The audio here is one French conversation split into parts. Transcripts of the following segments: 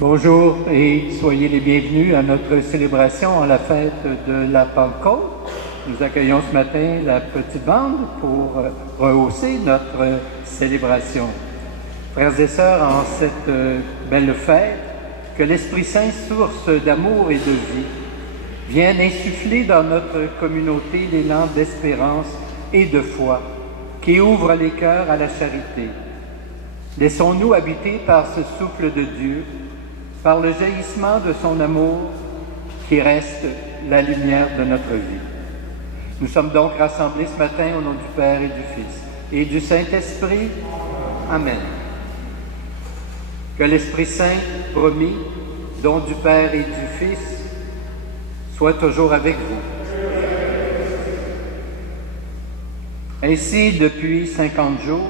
Bonjour et soyez les bienvenus à notre célébration à la fête de la Pentecôte. Nous accueillons ce matin la petite bande pour rehausser notre célébration. Frères et sœurs, en cette belle fête, que l'Esprit Saint, source d'amour et de vie, vienne insuffler dans notre communauté l'élan d'espérance et de foi qui ouvre les cœurs à la charité. Laissons-nous habiter par ce souffle de Dieu, par le jaillissement de son amour qui reste la lumière de notre vie. Nous sommes donc rassemblés ce matin au nom du Père et du Fils et du Saint-Esprit. Amen. Que l'Esprit Saint promis, don du Père et du Fils, soit toujours avec vous. Ainsi, depuis 50 jours,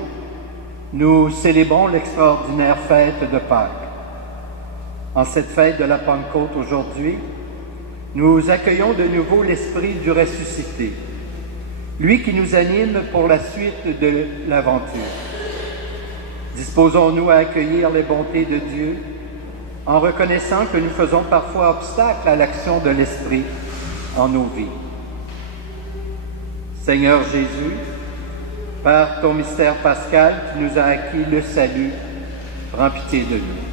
nous célébrons l'extraordinaire fête de Pâques. En cette fête de la Pentecôte aujourd'hui, nous accueillons de nouveau l'Esprit du ressuscité, lui qui nous anime pour la suite de l'aventure. Disposons-nous à accueillir les bontés de Dieu en reconnaissant que nous faisons parfois obstacle à l'action de l'Esprit en nos vies. Seigneur Jésus, par ton mystère pascal qui nous a acquis le salut, prends pitié de nous.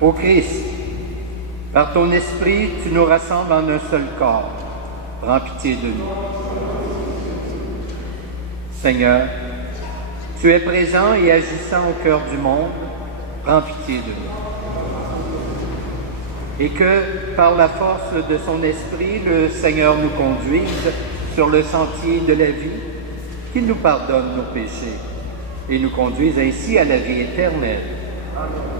Ô Christ, par ton Esprit, tu nous rassembles en un seul corps. Prends pitié de nous. Seigneur, tu es présent et agissant au cœur du monde. Prends pitié de nous. Et que, par la force de son Esprit, le Seigneur nous conduise sur le sentier de la vie, qu'il nous pardonne nos péchés et nous conduise ainsi à la vie éternelle. Amen.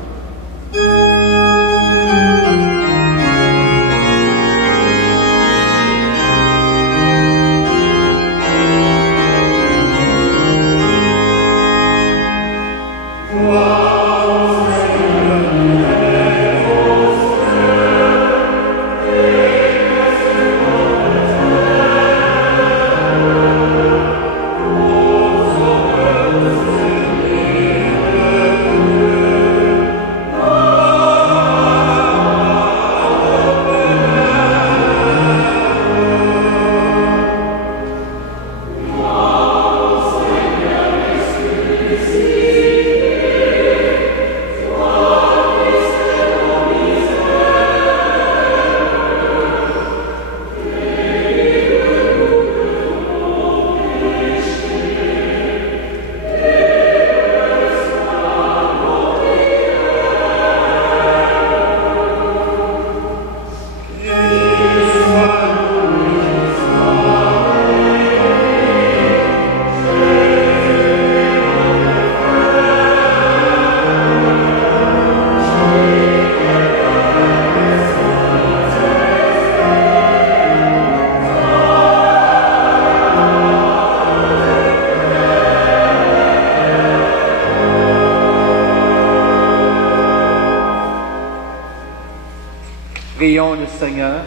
Prions le Seigneur.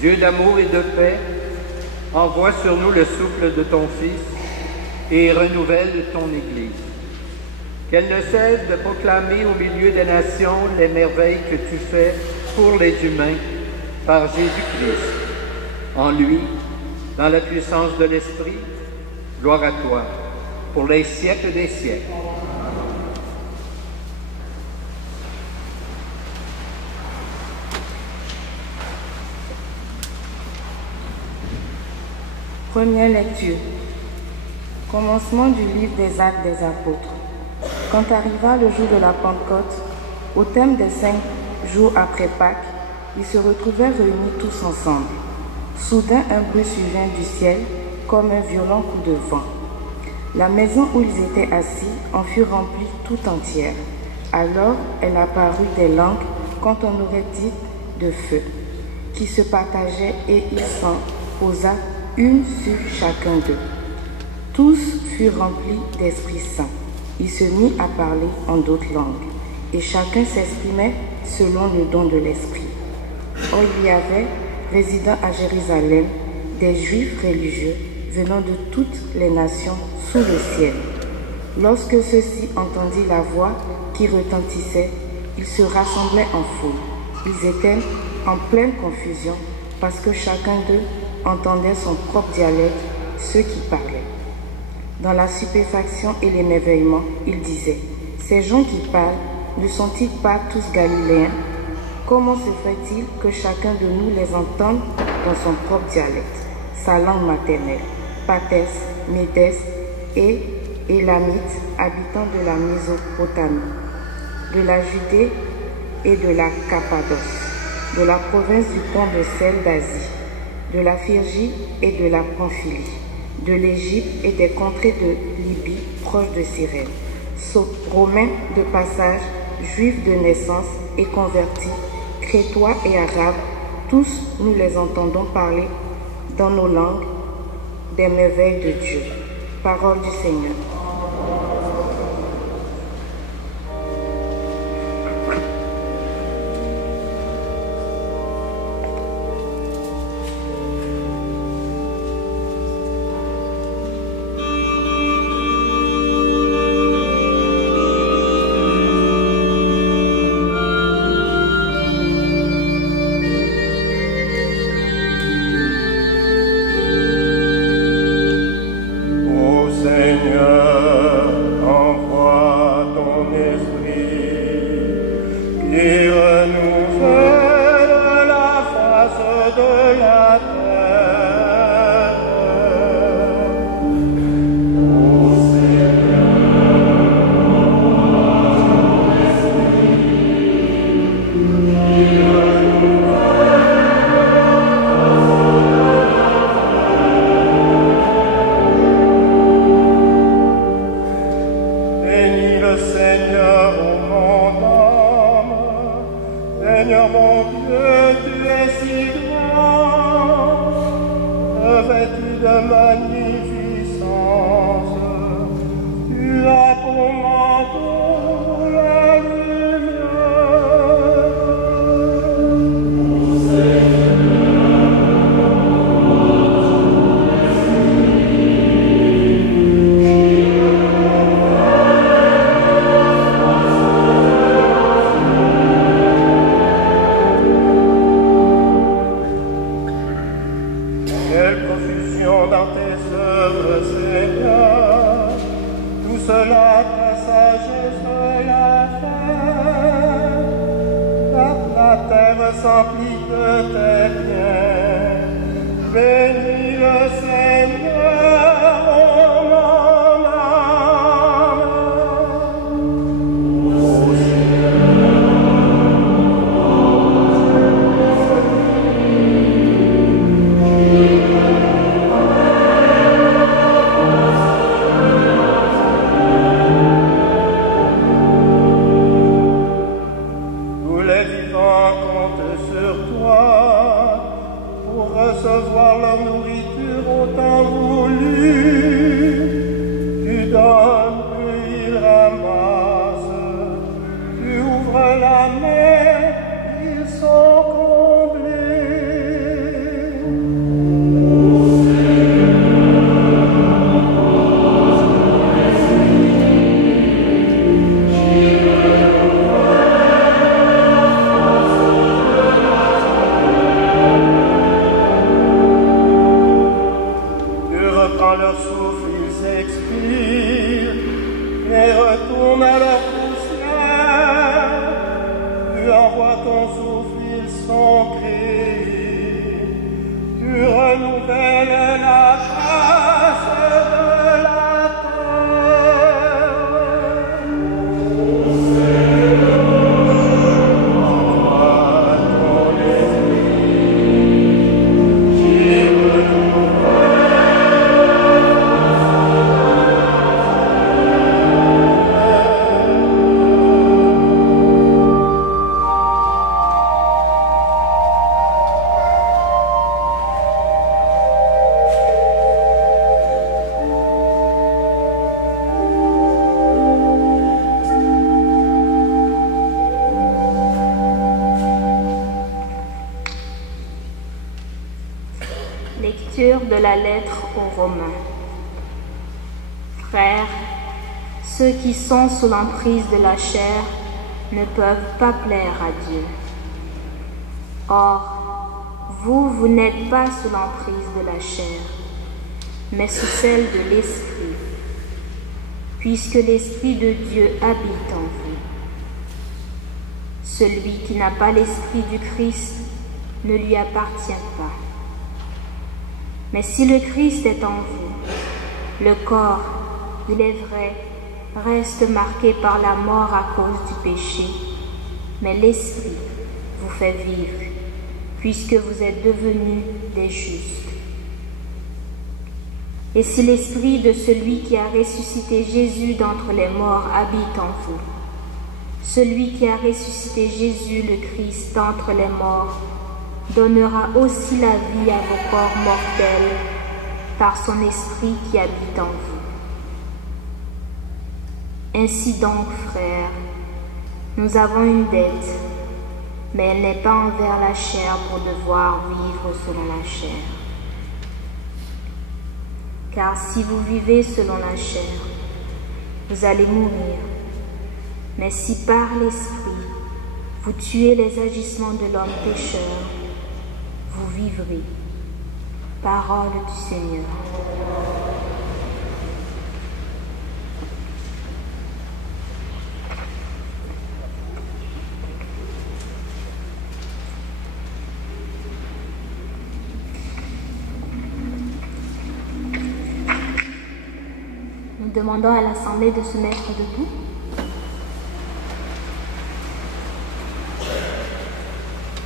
Dieu d'amour et de paix, envoie sur nous le souffle de ton Fils et renouvelle ton Église. Qu'elle ne cesse de proclamer au milieu des nations les merveilles que tu fais pour les humains par Jésus-Christ. En lui, dans la puissance de l'Esprit, gloire à toi, pour les siècles des siècles. Première lecture. Commencement du livre des Actes des Apôtres. Quand arriva le jour de la Pentecôte, au terme des 5 jours après Pâques, ils se retrouvèrent réunis tous ensemble. Soudain, un bruit survint du ciel, comme un violent coup de vent. La maison où ils étaient assis en fut remplie tout entière. Alors, elle apparut des langues, quand on aurait dit de feu, qui se partageaient et il s'en posa une sur chacun d'eux. Tous furent remplis d'Esprit Saint. Il se mit à parler en d'autres langues, et chacun s'exprimait selon le don de l'Esprit. Or, il y avait, résidant à Jérusalem, des Juifs religieux venant de toutes les nations sous le ciel. Lorsque ceux-ci entendirent la voix qui retentissait, ils se rassemblaient en foule. Ils étaient en pleine confusion parce que chacun d'eux entendait son propre dialecte, ceux qui parlaient. Dans la stupéfaction et l'émerveillement, ils disaient, « Ces gens qui parlent, ne sont-ils pas tous galiléens? Comment se fait-il que chacun de nous les entende dans son propre dialecte, sa langue maternelle, Pathès, Médès et Élamites, habitants de la Mésopotamie, de la Judée et de la Cappadoce, de la province du pont de Sel d'Asie, de la Phrygie et de la Pamphylie, de l'Égypte et des contrées de Libye proches de Cyrène, Romains de passage, Juifs de naissance et convertis, Crétois et Arabes, tous nous les entendons parler dans nos langues des merveilles de Dieu. Parole du Seigneur. Lecture de la lettre aux Romains. Frères, Ceux qui sont sous l'emprise de la chair ne peuvent pas plaire à Dieu. Or, vous n'êtes pas sous l'emprise de la chair, mais sous celle de l'Esprit, puisque l'Esprit de Dieu habite en vous. Celui qui n'a pas l'Esprit du Christ ne lui appartient pas. Mais si le Christ est en vous, le corps, il est vrai, reste marqué par la mort à cause du péché, mais l'Esprit vous fait vivre, puisque vous êtes devenus des justes. Et si l'Esprit de celui qui a ressuscité Jésus d'entre les morts habite en vous, celui qui a ressuscité Jésus le Christ d'entre les morts donnera aussi la vie à vos corps mortels par son Esprit qui habite en vous. Ainsi donc, frères, nous avons une dette, mais elle n'est pas envers la chair pour devoir vivre selon la chair. Car si vous vivez selon la chair, vous allez mourir. Mais si par l'Esprit, vous tuez les agissements de l'homme pécheur, vous vivrez. Parole du Seigneur. Nous demandons à l'Assemblée de se mettre debout.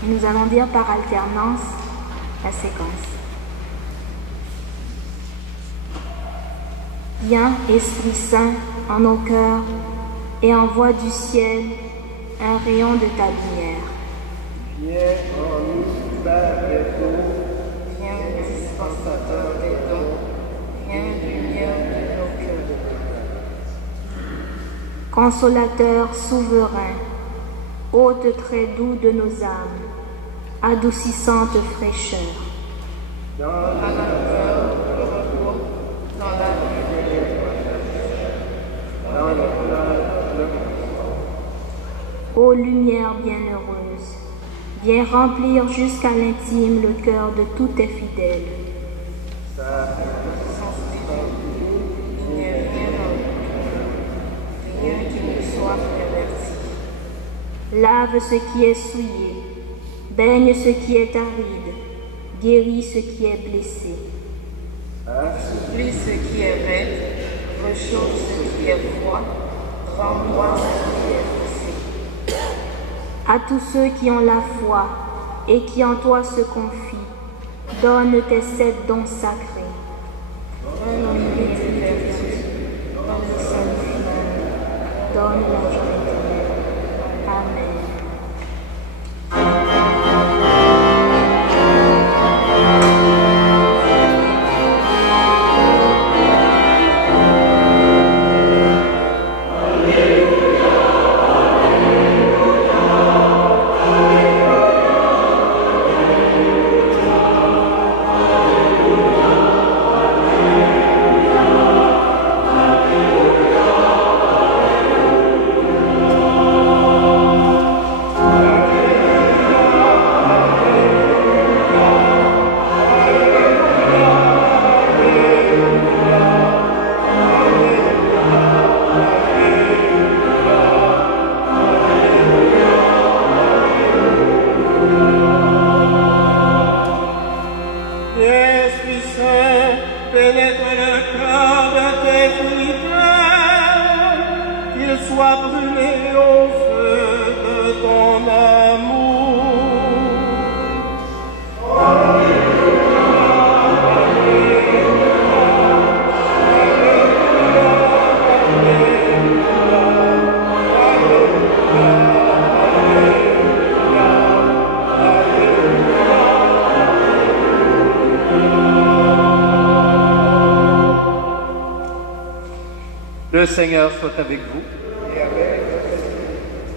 Et nous allons dire par alternance la séquence. Viens, Esprit Saint, en nos cœurs, et envoie du ciel un rayon de ta lumière. Viens en nous, Père des dons, Viens, dispensateur des dons, viens, lumière de nos cœurs. Consolateur souverain, hôte très doux de nos âmes, adoucissante fraîcheur. dans À la peur, le repos, dans la vie de le Ô lumière bienheureuse, viens remplir jusqu'à l'intime le cœur de tous tes fidèles. sens divin. Il n'y a rien dans le cœur, rien qui ne soit perverti. Lave ce qui est souillé, baigne ce qui est aride, guéris ce qui est blessé. Assouplis ce qui est raide, réchauffe ce qui est froid, rends-moi ce qui est blessé. À tous ceux qui ont la foi et qui en toi se confient, donne tes 7 dons sacrés. Donne l'unité des vertus, donne le salut final. Donne la joie éternelle. Amen. Esprit Saint, pénètre le cœur de tes fidèles, qu'ils soient brûlés au feu de ton amour. Le Seigneur soit avec vous.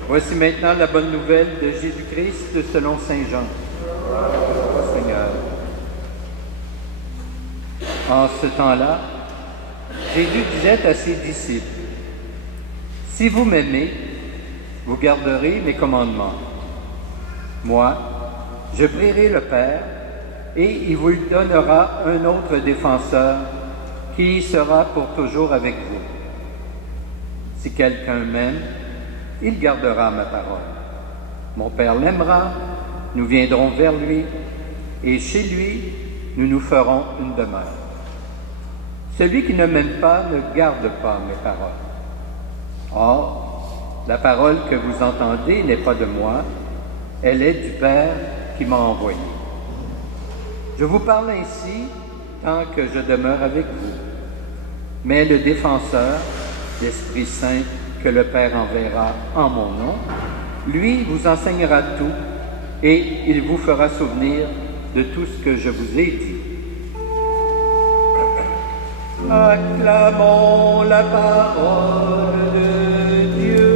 Voici maintenant la bonne nouvelle de Jésus-Christ selon Saint Jean. Au Seigneur. En ce temps-là, Jésus disait à ses disciples, « Si vous m'aimez, vous garderez mes commandements. Moi, je prierai le Père, et il vous donnera un autre défenseur qui sera pour toujours avec vous. Si quelqu'un m'aime, il gardera ma parole. Mon Père l'aimera, nous viendrons vers lui, et chez lui, nous nous ferons une demeure. Celui qui ne m'aime pas ne garde pas mes paroles. Or, la parole que vous entendez n'est pas de moi, elle est du Père qui m'a envoyé. Je vous parle ainsi tant que je demeure avec vous. Mais le défenseur, l'Esprit Saint que le Père enverra en mon nom, lui vous enseignera tout et il vous fera souvenir de tout ce que je vous ai dit. Acclamons la parole de Dieu.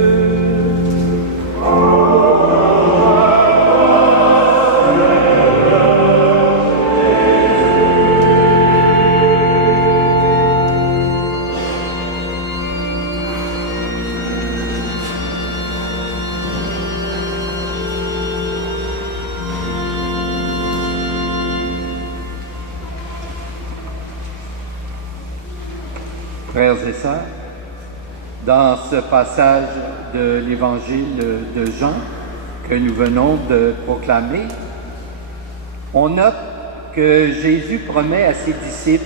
Frères et sœurs, dans ce passage de l'Évangile de Jean que nous venons de proclamer, on note que Jésus promet à ses disciples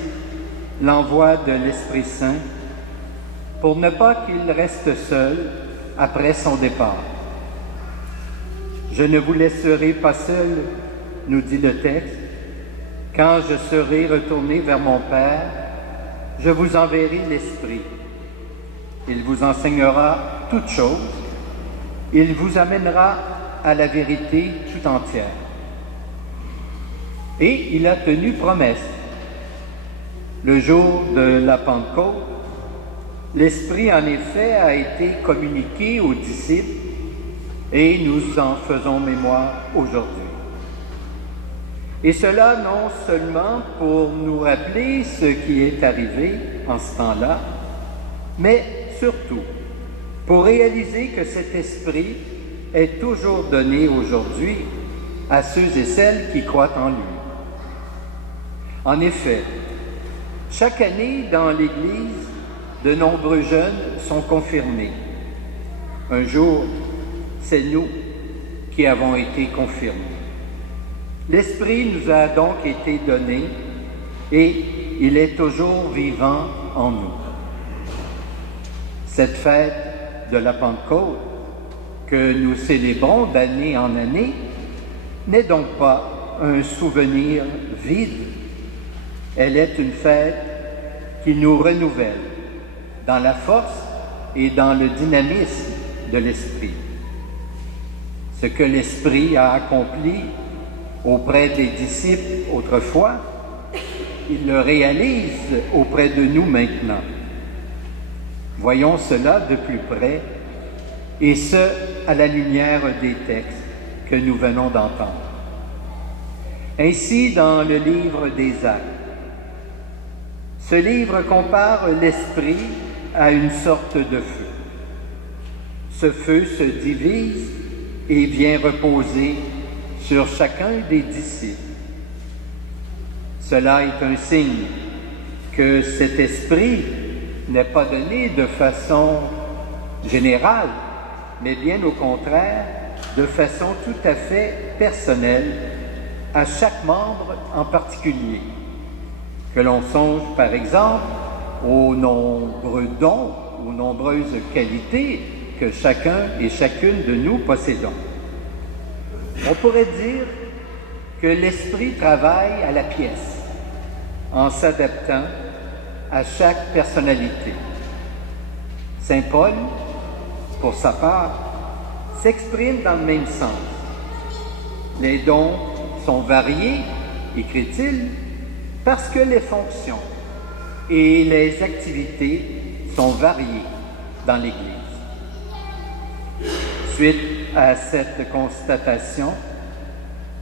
l'envoi de l'Esprit Saint pour ne pas qu'ils restent seuls après son départ. « Je ne vous laisserai pas seuls, nous dit le texte, quand je serai retourné vers mon Père, je vous enverrai l'Esprit. Il vous enseignera toutes choses. Il vous amènera à la vérité tout entière. » Et il a tenu promesse. Le jour de la Pentecôte, l'Esprit en effet a été communiqué aux disciples et nous en faisons mémoire aujourd'hui. Et cela non seulement pour nous rappeler ce qui est arrivé en ce temps-là, mais surtout pour réaliser que cet esprit est toujours donné aujourd'hui à ceux et celles qui croient en lui. En effet, chaque année dans l'Église, de nombreux jeunes sont confirmés. Un jour, c'est nous qui avons été confirmés. L'Esprit nous a donc été donné et il est toujours vivant en nous. Cette fête de la Pentecôte que nous célébrons d'année en année n'est donc pas un souvenir vide. Elle est une fête qui nous renouvelle dans la force et dans le dynamisme de l'Esprit. Ce que l'Esprit a accompli auprès des disciples autrefois, il le réalise auprès de nous maintenant. Voyons cela de plus près, et ce, à la lumière des textes que nous venons d'entendre. Ainsi, dans le livre des Actes, ce livre compare l'Esprit à une sorte de feu. Ce feu se divise et vient reposer sur chacun des disciples. Cela est un signe que cet esprit n'est pas donné de façon générale, mais bien au contraire, de façon tout à fait personnelle, à chaque membre en particulier. Que l'on songe, par exemple, aux nombreux dons, aux nombreuses qualités que chacun et chacune de nous possédons. On pourrait dire que l'Esprit travaille à la pièce, en s'adaptant à chaque personnalité. Saint Paul, pour sa part, s'exprime dans le même sens. Les dons sont variés, écrit-il, parce que les fonctions et les activités sont variées dans l'Église. Suite à cette constatation,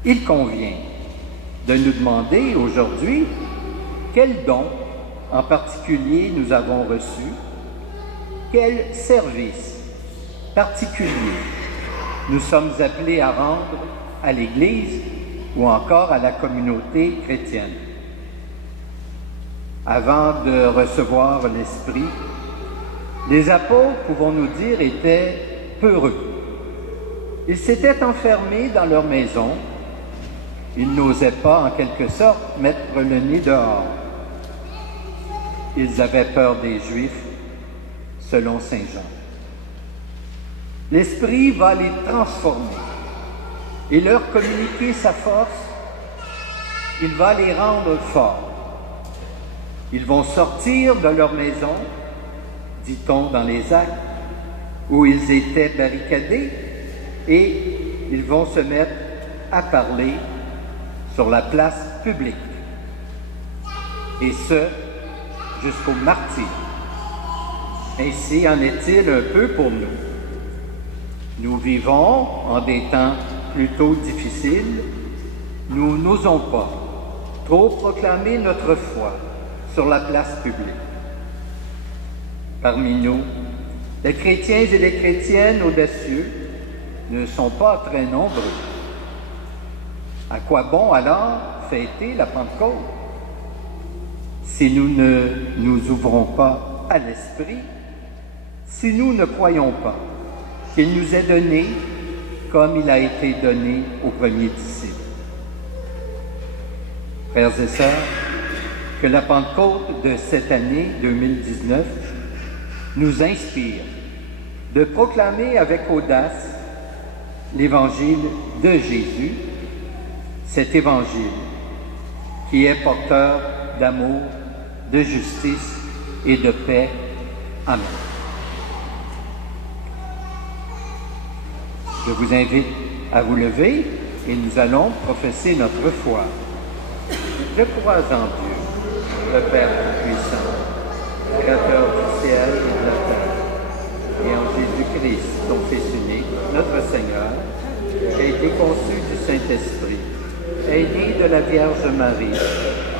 il convient de nous demander aujourd'hui quels dons en particulier nous avons reçus, quel service particulier nous sommes appelés à rendre à l'Église ou encore à la communauté chrétienne. Avant de recevoir l'Esprit, les apôtres, pouvons-nous dire, étaient peureux. Ils s'étaient enfermés dans leur maison. Ils n'osaient pas, en quelque sorte, mettre le nez dehors. Ils avaient peur des Juifs, selon saint Jean. L'Esprit va les transformer et leur communiquer sa force. Il va les rendre forts. Ils vont sortir de leur maison, dit-on dans les Actes, où ils étaient barricadés, et ils vont se mettre à parler sur la place publique. Et ce, jusqu'au martyre. Ainsi en est-il un peu pour nous. Nous vivons en des temps plutôt difficiles. Nous n'osons pas trop proclamer notre foi sur la place publique. Parmi nous, les chrétiens et les chrétiennes audacieux ne sont pas très nombreux. À quoi bon alors fêter la Pentecôte si nous ne nous ouvrons pas à l'Esprit, si nous ne croyons pas qu'il nous est donné comme il a été donné aux premiers disciples? Frères et sœurs, que la Pentecôte de cette année 2019 nous inspire de proclamer avec audace l'Évangile de Jésus, cet Évangile qui est porteur d'amour, de justice et de paix. Amen. Je vous invite à vous lever et nous allons professer notre foi. Je crois en Dieu, le Père Tout-Puissant, Créateur du ciel et de la terre, et en Jésus-Christ, son Fils unique, notre Seigneur, qui a été conçu du Saint-Esprit, est né de la Vierge Marie,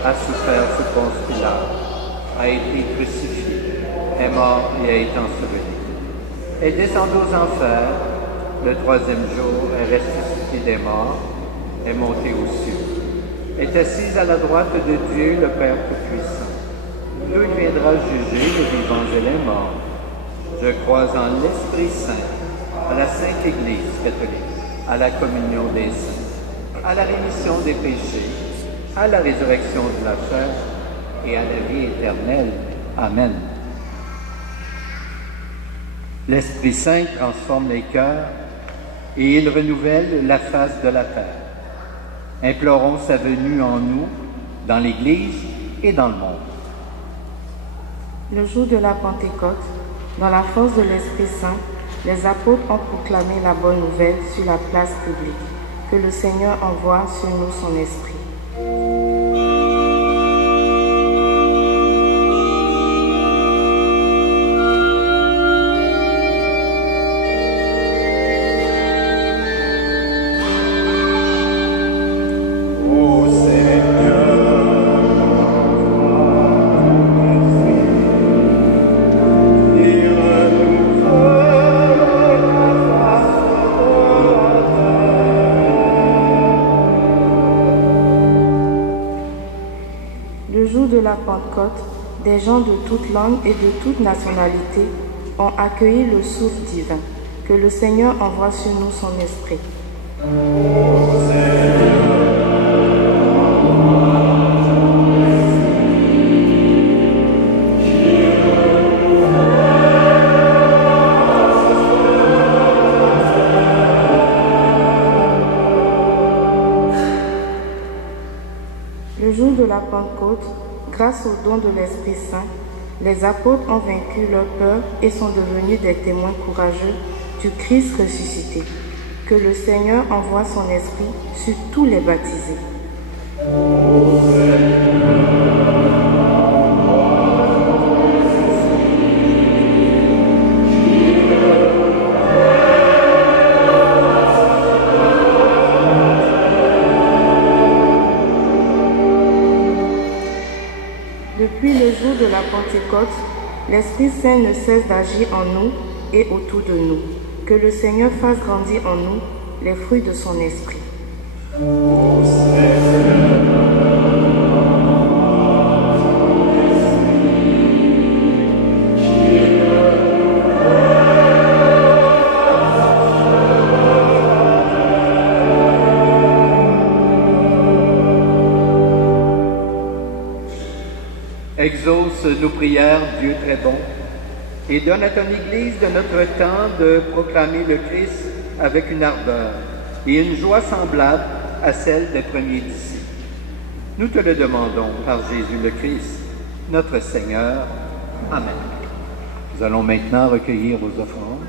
a souffert sous Ponce Pilate, a été crucifié, est mort et a été enseveli, est descendu aux enfers, le troisième jour est ressuscité des morts, est monté aux cieux, est assis à la droite de Dieu, le Père Tout-Puissant. D'où il viendra juger les vivants et les morts. Je crois en l'Esprit Saint, à la Sainte Église catholique, à la communion des saints, à la rémission des péchés, à la résurrection de la chair et à la vie éternelle. Amen. L'Esprit Saint transforme les cœurs et il renouvelle la face de la terre. Implorons sa venue en nous, dans l'Église et dans le monde. Le jour de la Pentecôte, dans la force de l'Esprit Saint, les apôtres ont proclamé la bonne nouvelle sur la place publique, que le Seigneur envoie sur nous son Esprit. La Pentecôte, des gens de toute langue et de toute nationalité ont accueilli le souffle divin, que le Seigneur envoie sur nous son Esprit. Le jour de la Pentecôte, grâce au don de l'Esprit Saint, les apôtres ont vaincu leur peur et sont devenus des témoins courageux du Christ ressuscité. Que le Seigneur envoie son Esprit sur tous les baptisés. Depuis le jour de la Pentecôte, l'Esprit Saint ne cesse d'agir en nous et autour de nous. Que le Seigneur fasse grandir en nous les fruits de son esprit. Exauce nos prières, Dieu très bon, et donne à ton Église de notre temps de proclamer le Christ avec une ardeur et une joie semblable à celle des premiers disciples. Nous te le demandons par Jésus le Christ, notre Seigneur. Amen. Nous allons maintenant recueillir vos offrandes.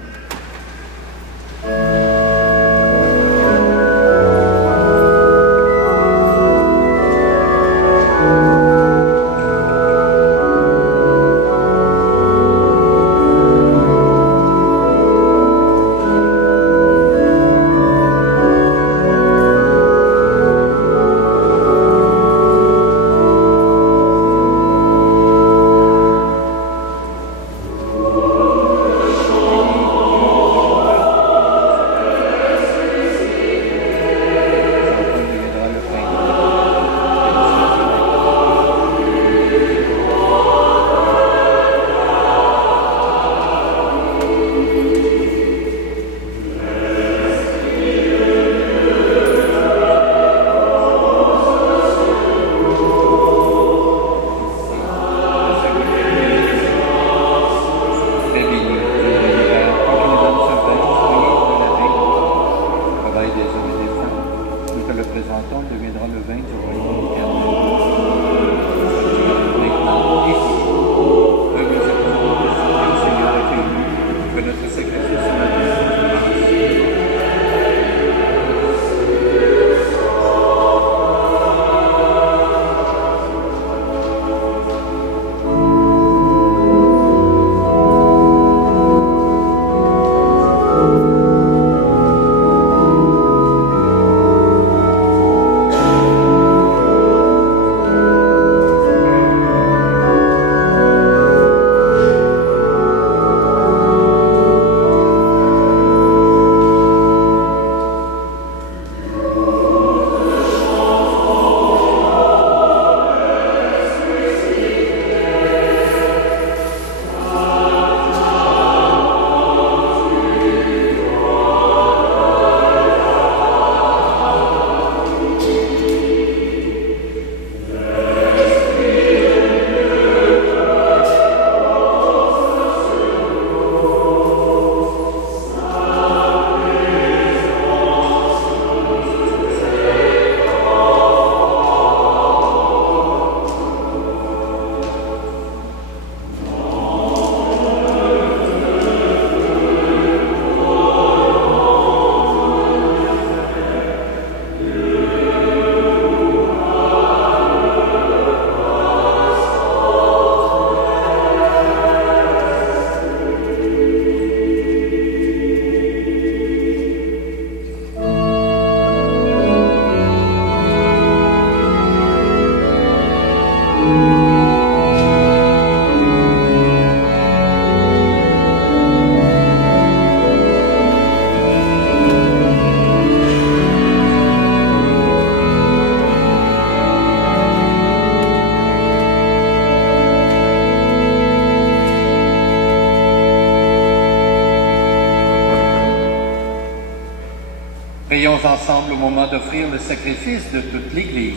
Prions ensemble au moment d'offrir le sacrifice de toute l'Église.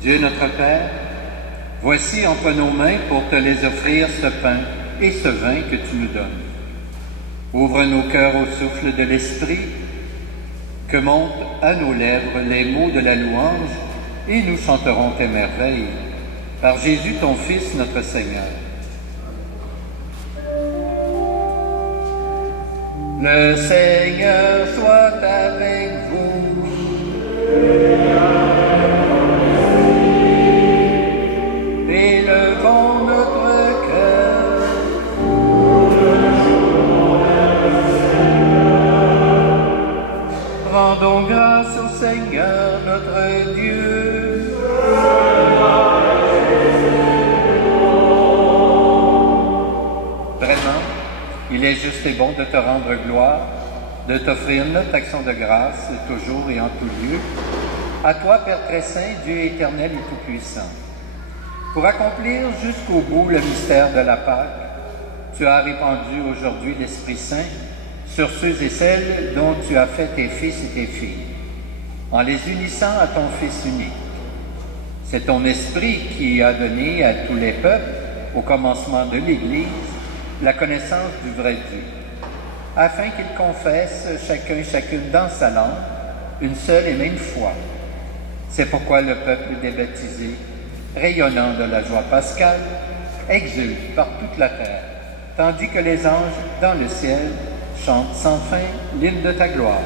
Dieu notre Père, voici entre nos mains pour te les offrir ce pain et ce vin que tu nous donnes. Ouvre nos cœurs au souffle de l'Esprit, que montent à nos lèvres les mots de la louange, et nous chanterons tes merveilles. Par Jésus ton Fils, notre Seigneur. Le Seigneur soit avec vous. Élevons notre cœur. Rendons grâce au Seigneur notre Dieu. Il est juste et bon de te rendre gloire, de t'offrir notre action de grâce, toujours et en tout lieu. À toi, Père très saint, Dieu éternel et tout-puissant. Pour accomplir jusqu'au bout le mystère de la Pâque, tu as répandu aujourd'hui l'Esprit Saint sur ceux et celles dont tu as fait tes fils et tes filles, en les unissant à ton Fils unique. C'est ton Esprit qui a donné à tous les peuples, au commencement de l'Église, la connaissance du vrai Dieu, afin qu'ils confessent chacune dans sa langue une seule et même foi. C'est pourquoi le peuple des baptisés, rayonnant de la joie pascale, exulte par toute la terre, tandis que les anges dans le ciel chantent sans fin l'hymne de ta gloire.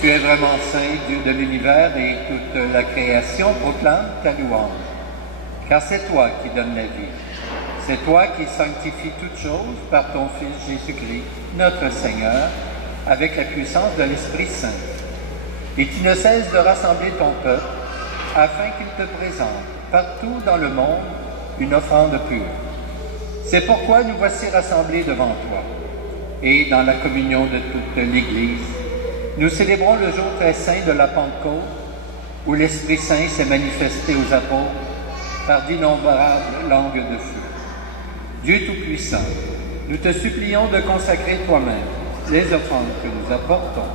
Tu es vraiment saint, Dieu de l'univers, et toute la création proclame ta louange. Car c'est toi qui donnes la vie. C'est toi qui sanctifies toutes choses par ton Fils Jésus-Christ, notre Seigneur, avec la puissance de l'Esprit Saint. Et tu ne cesses de rassembler ton peuple, afin qu'il te présente partout dans le monde une offrande pure. C'est pourquoi nous voici rassemblés devant toi. Et dans la communion de toute l'Église, nous célébrons le jour très saint de la Pentecôte, où l'Esprit Saint s'est manifesté aux apôtres par d'innombrables langues de feu. Dieu Tout-Puissant, nous te supplions de consacrer toi-même les offrandes que nous apportons.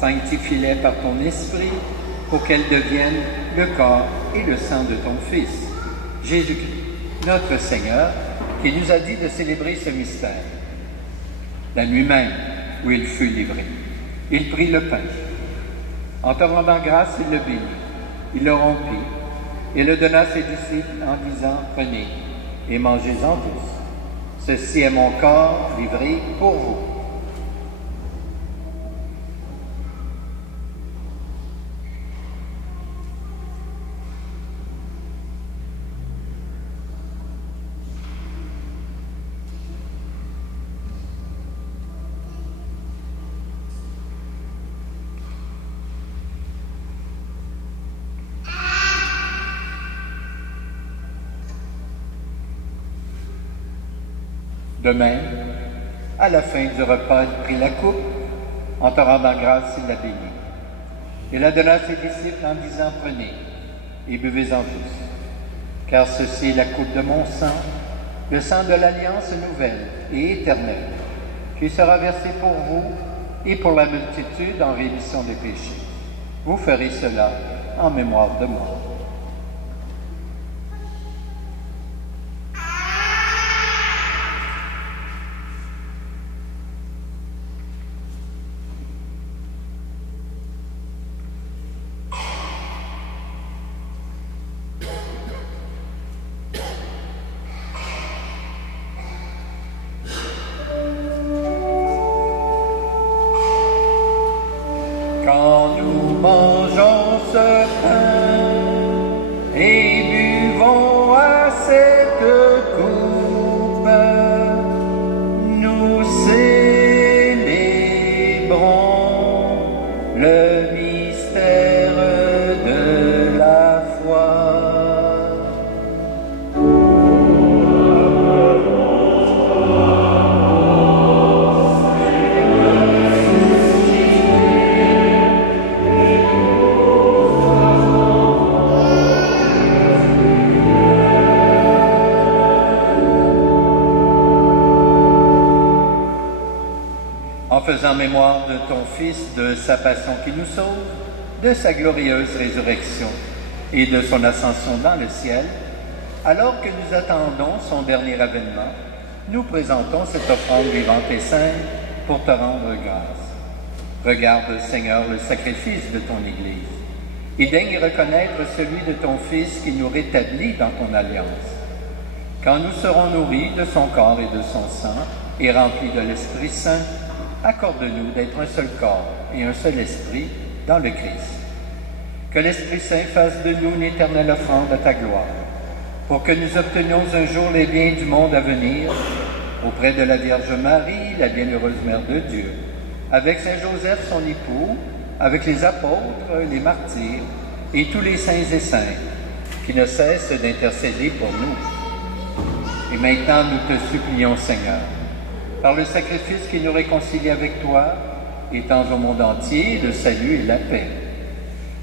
Sanctifie-les par ton Esprit, pour qu'elles deviennent le corps et le sang de ton Fils, Jésus-Christ, notre Seigneur, qui nous a dit de célébrer ce mystère. La nuit même où il fut livré, il prit le pain. En te rendant grâce, il le bénit. Il le rompit et le donna à ses disciples en disant, « Prenez et mangez-en tous. Ceci est mon corps livré pour vous. » De même, à la fin du repas, il prit la coupe, en te rendant grâce, il la bénit. Il la donna à ses disciples en disant, « Prenez et buvez-en tous, car ceci est la coupe de mon sang, le sang de l'alliance nouvelle et éternelle, qui sera versé pour vous et pour la multitude en rémission des péchés. Vous ferez cela en mémoire de moi. » faisant mémoire de ton Fils, de sa passion qui nous sauve, de sa glorieuse résurrection et de son ascension dans le ciel, alors que nous attendons son dernier avènement, nous présentons cette offrande vivante et sainte pour te rendre grâce. Regarde, Seigneur, le sacrifice de ton Église, et daigne reconnaître celui de ton Fils qui nous rétablit dans ton alliance. Quand nous serons nourris de son corps et de son sang, et remplis de l'Esprit Saint, accorde-nous d'être un seul corps et un seul esprit dans le Christ. Que l'Esprit Saint fasse de nous une éternelle offrande à ta gloire, pour que nous obtenions un jour les biens du monde à venir, auprès de la Vierge Marie, la bienheureuse Mère de Dieu, avec Saint Joseph, son époux, avec les apôtres, les martyrs et tous les saints et saintes, qui ne cessent d'intercéder pour nous. Et maintenant, nous te supplions, Seigneur, par le sacrifice qui nous réconcilie avec toi, étends au monde entier le salut et la paix.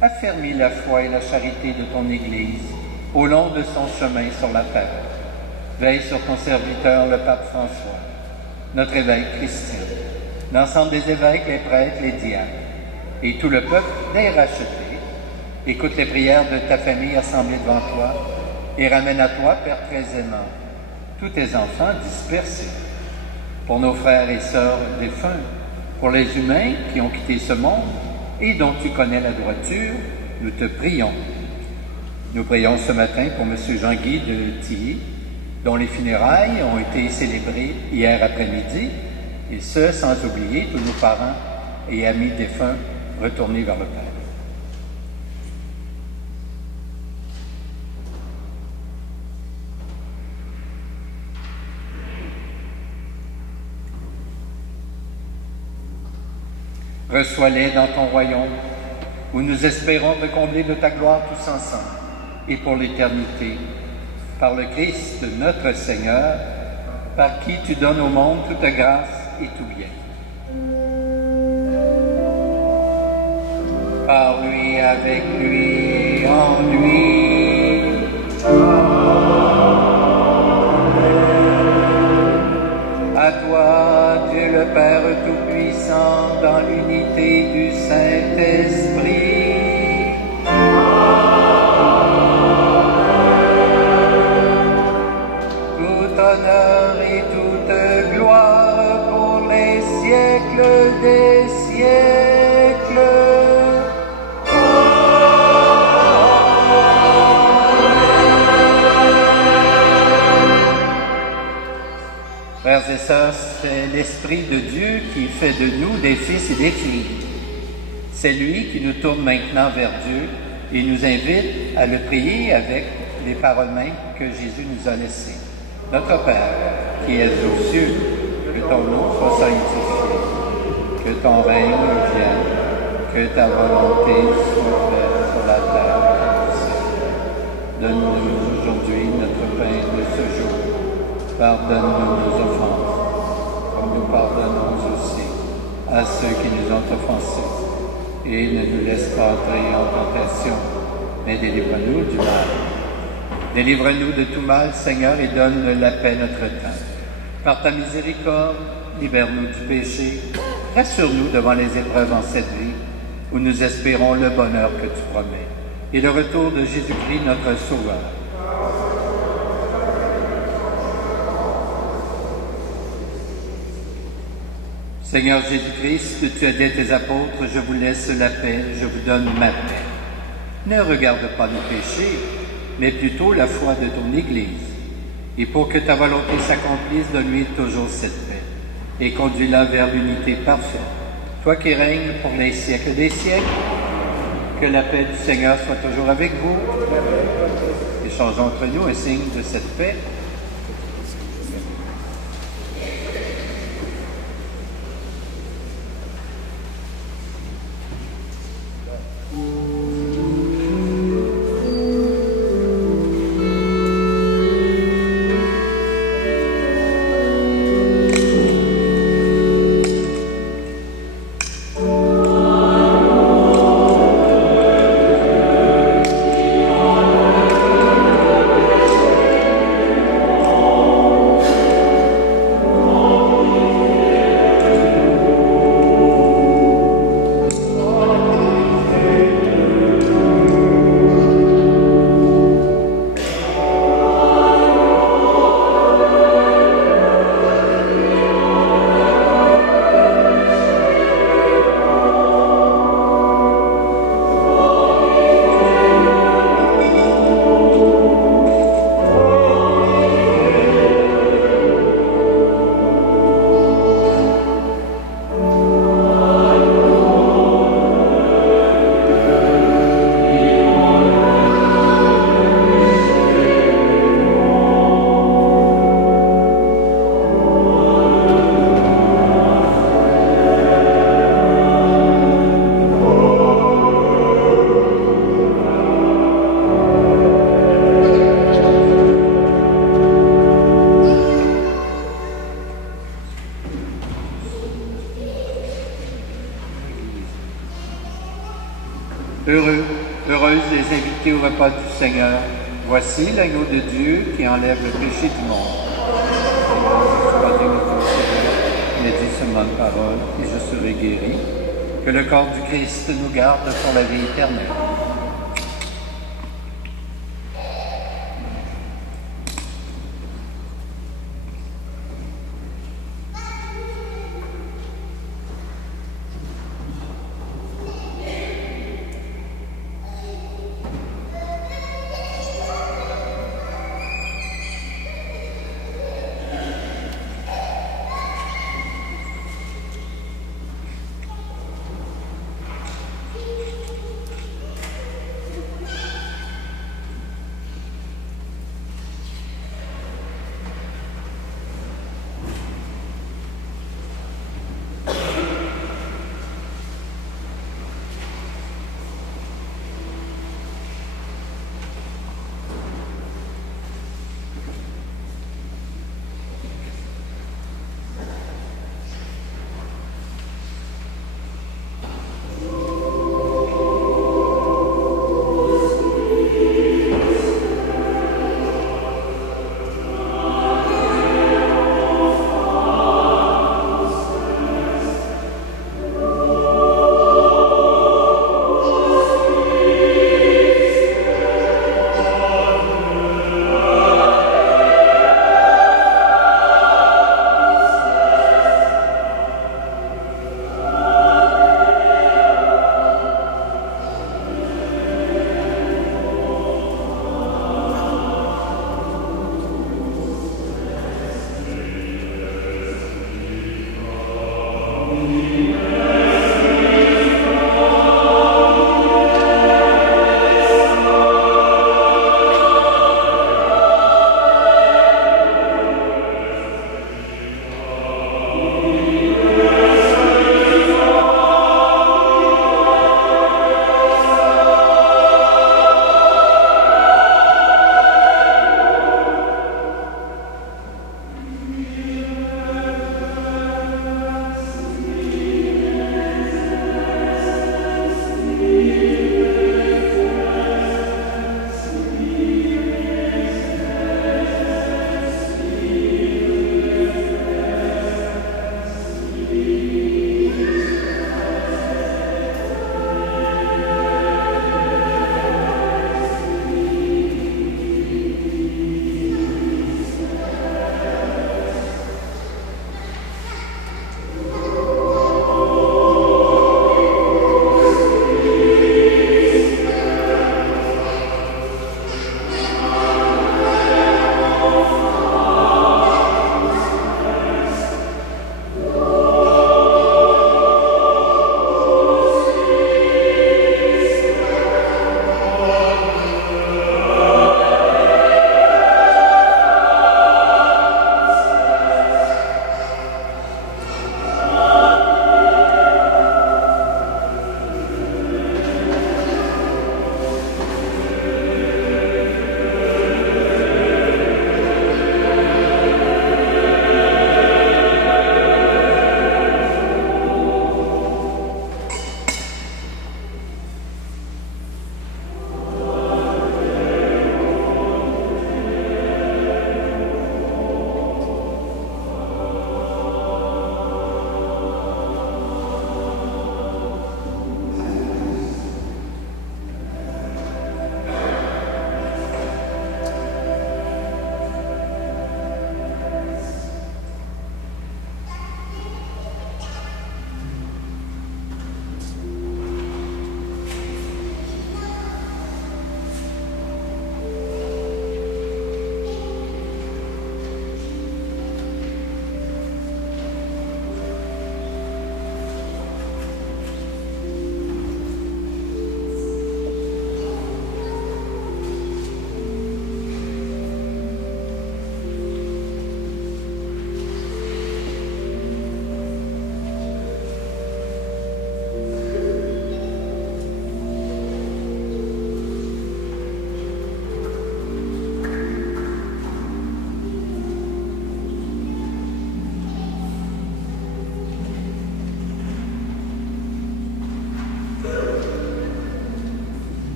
Affermis la foi et la charité de ton Église au long de son chemin sur la terre. Veille sur ton serviteur, le pape François, notre évêque Christian, l'ensemble des évêques, les prêtres, les diacres, et tout le peuple des rachetés. Écoute les prières de ta famille assemblée devant toi, et ramène à toi, Père très aimant, tous tes enfants dispersés. Pour nos frères et sœurs défunts, pour les humains qui ont quitté ce monde et dont tu connais la droiture, nous te prions. Nous prions ce matin pour M. Jean-Guy de Tilly, dont les funérailles ont été célébrées hier après-midi, et ce, sans oublier tous nos parents et amis défunts retournés vers le Père. Reçois-les dans ton royaume, où nous espérons te combler de ta gloire tous ensemble, et pour l'éternité, par le Christ notre Seigneur, par qui tu donnes au monde toute grâce et tout bien. Par lui, avec lui, en lui. À toi, Dieu le Père Tout-Puissant, dans l'unité du Saint-Esprit. Tout honneur et toute gloire pour les siècles des siècles. Frères et sœurs, c'est l'Esprit de Dieu qui fait de nous des fils et des filles. C'est lui qui nous tourne maintenant vers Dieu et nous invite à le prier avec les paroles mêmes que Jésus nous a laissées. Notre Père, qui es aux cieux, que ton nom soit sanctifié, que ton règne vienne, que ta volonté soit faite sur la terre comme au ciel. Donne-nous aujourd'hui notre pain de ce jour. Pardonne-nous nos offenses, comme nous pardonnons aussi à ceux qui nous ont offensés. Et ne nous laisse pas entrer en tentation, mais délivre-nous du mal. Délivre-nous de tout mal, Seigneur, et donne la paix notre temps. Par ta miséricorde, libère-nous du péché. Rassure-nous devant les épreuves en cette vie, où nous espérons le bonheur que tu promets, et le retour de Jésus-Christ, notre Sauveur. Seigneur Jésus-Christ, tu as dit à tes apôtres, je vous laisse la paix, je vous donne ma paix. Ne regarde pas nos péchés, mais plutôt la foi de ton Église. Et pour que ta volonté s'accomplisse, donne-lui toujours cette paix, et conduis-la vers l'unité parfaite. Toi qui règnes pour les siècles des siècles, que la paix du Seigneur soit toujours avec vous. Échangeons entre nous un signe de cette paix. Seigneur, voici l'agneau de Dieu qui enlève le péché du monde. Il a dit seulement une parole et je serai guéri. Que le corps du Christ nous garde pour la vie éternelle.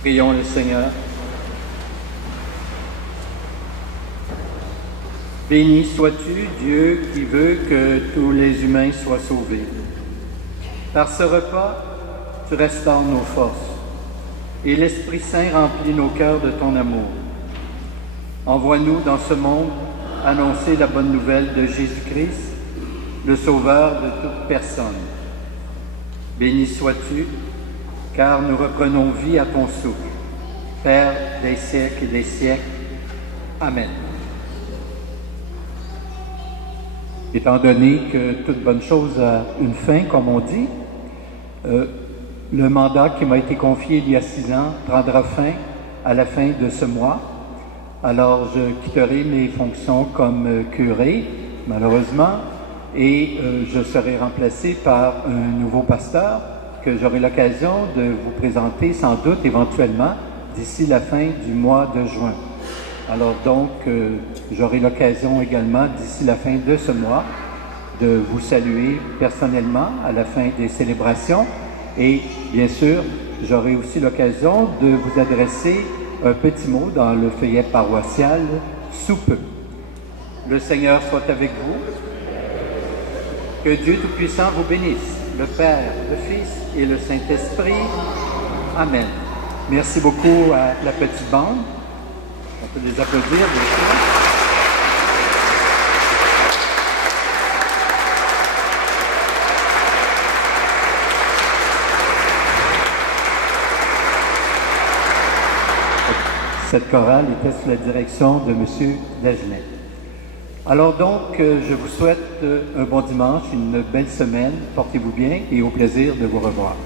Prions le Seigneur. Béni sois-tu, Dieu, qui veut que tous les humains soient sauvés. Par ce repas, tu restaures nos forces, et l'Esprit Saint remplit nos cœurs de ton amour. Envoie-nous dans ce monde annoncer la bonne nouvelle de Jésus-Christ, le Sauveur de toute personne. Béni sois-tu, car nous reprenons vie à ton souffle, Père des siècles et des siècles. Amen. Étant donné que toute bonne chose a une fin, comme on dit, le mandat qui m'a été confié il y a 6 ans prendra fin à la fin de ce mois. Alors, je quitterai mes fonctions comme curé, malheureusement, et je serai remplacé par un nouveau pasteur que j'aurai l'occasion de vous présenter sans doute éventuellement d'ici la fin du mois de juin. Alors donc, j'aurai l'occasion également d'ici la fin de ce mois de vous saluer personnellement à la fin des célébrations et bien sûr, j'aurai aussi l'occasion de vous adresser un petit mot dans le feuillet paroissial sous peu. Le Seigneur soit avec vous. Que Dieu Tout-Puissant vous bénisse, le Père, le Fils et le Saint-Esprit. Amen. Merci beaucoup à la petite bande. On peut les applaudir, bien sûr. Cette chorale était sous la direction de M. Dagenet. Alors donc, je vous souhaite un bon dimanche, une belle semaine, portez-vous bien et au plaisir de vous revoir.